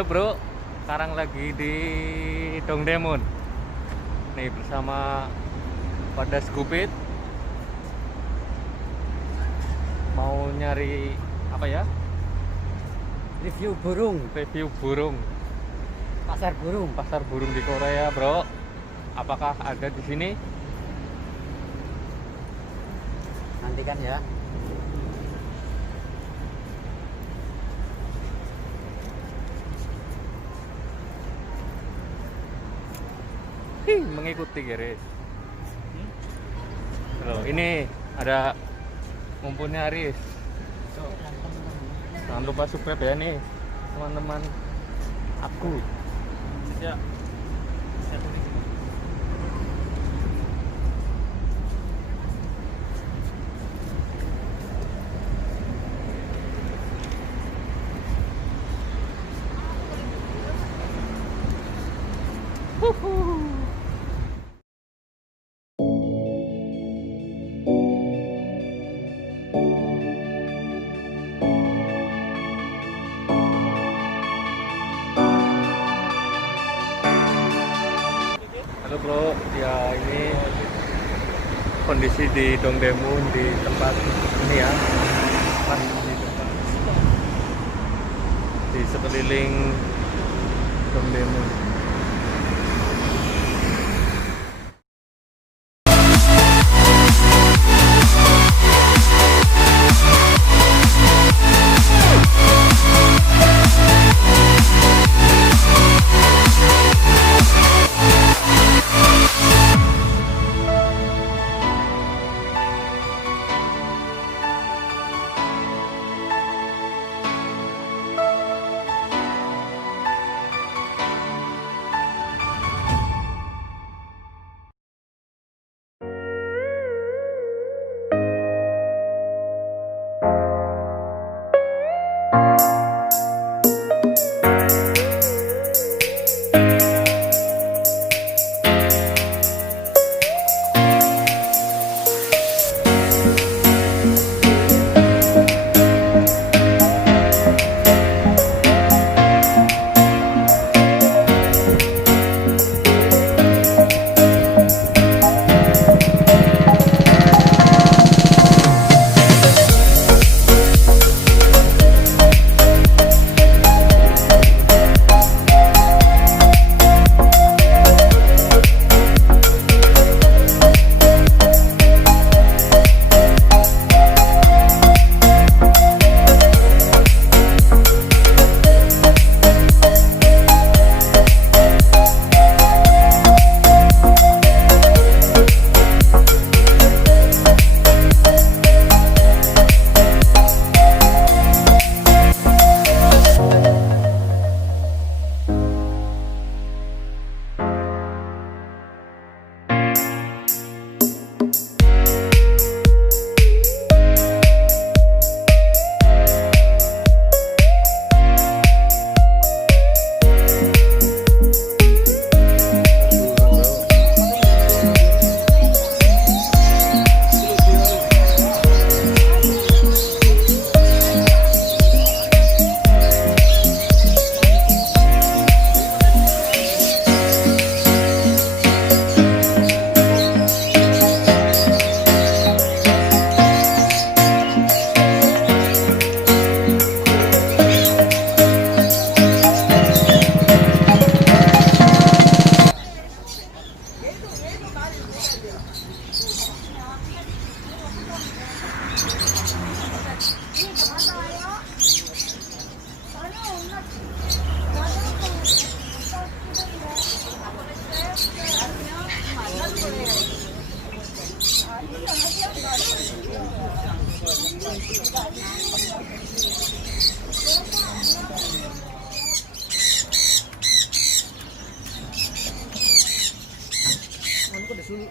Halo bro, sekarang lagi di Dongdaemun. Nih bersama pada Skupit. Mau nyari apa ya? Review burung, Review burung. pasar burung. Pasar burung di Korea, bro. Apakah ada di sini? Nantikan ya. Mengikuti guys. Loh, ini ada mempunya Aris. Jangan lupa subscribe ya nih teman-teman aku. Ya. Halo bro, ya ini kondisi di Dongdaemun di tempat ini ya, pas di tempat di sekeliling Dongdaemun.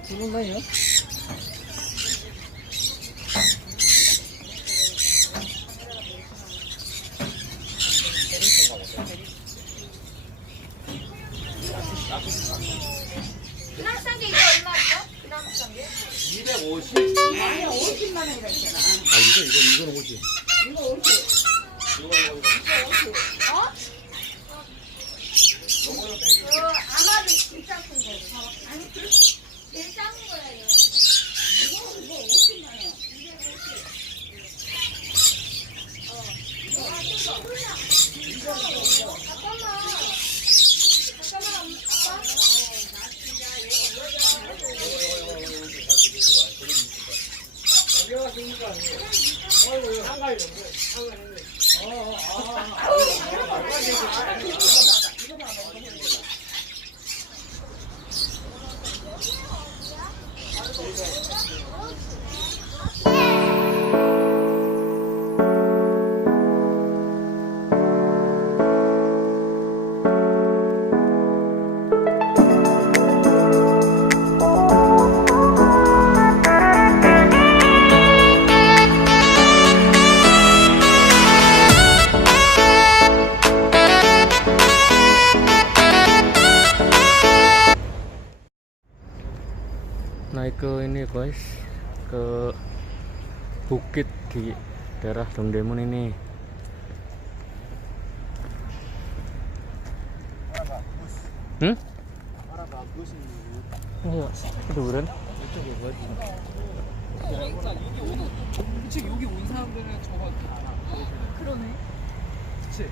Sulung lah ya. 그날산 게 이거 얼마죠? 그날산 게? 250. 아니 50만 원이라 했잖아. 이거는 50. 이거 50. 이거 50. 어? Naik ke ini guys, ke bukit di daerah Dongdaemun ini. Hmm? 바gus ini. Iya, keduren. 이쪽에 뭐지? 그러니까 그치 여기 온 사람들은 저거 다 알아. 그러네. 그치.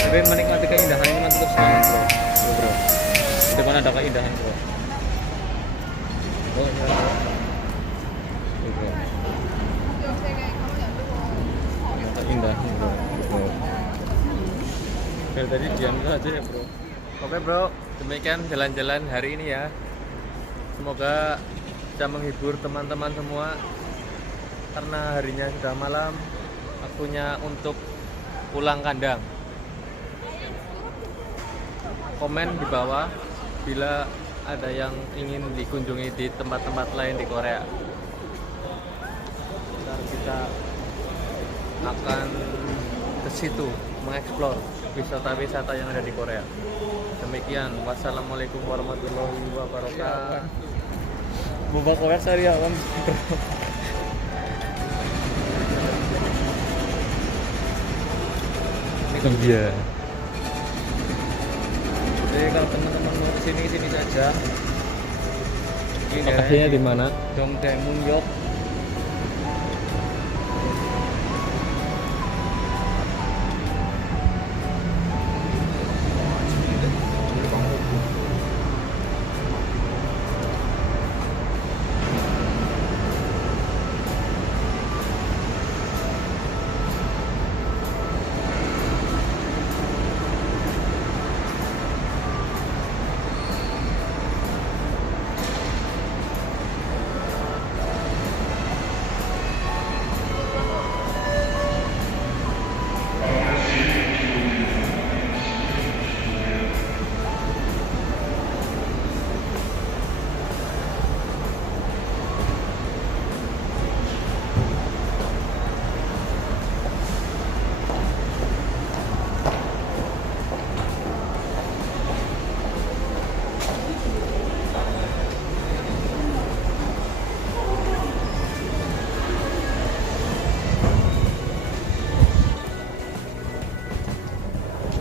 Tapi menikmati keindahan ini mantap semangat bro. Bro. Di mana ada keindahan bro? Oh iya. Bro. Keindahan bro. Dari tadi diam aja ya bro. Oke bro, demikian jalan-jalan hari ini ya. Semoga bisa menghibur teman-teman semua. Karena harinya sudah malam, waktunya untuk pulang kandang. Komen di bawah bila ada yang ingin dikunjungi di tempat-tempat lain di Korea. Ntar kita akan ke situ mengeksplor wisata-wisata yang ada di Korea. Demikian, wassalamualaikum warahmatullahi wabarakatuh. Boba Korea sariawan. Iya. Jadi kalau teman-teman mau kesini saja. Lokasinya di mana? Dongdaemun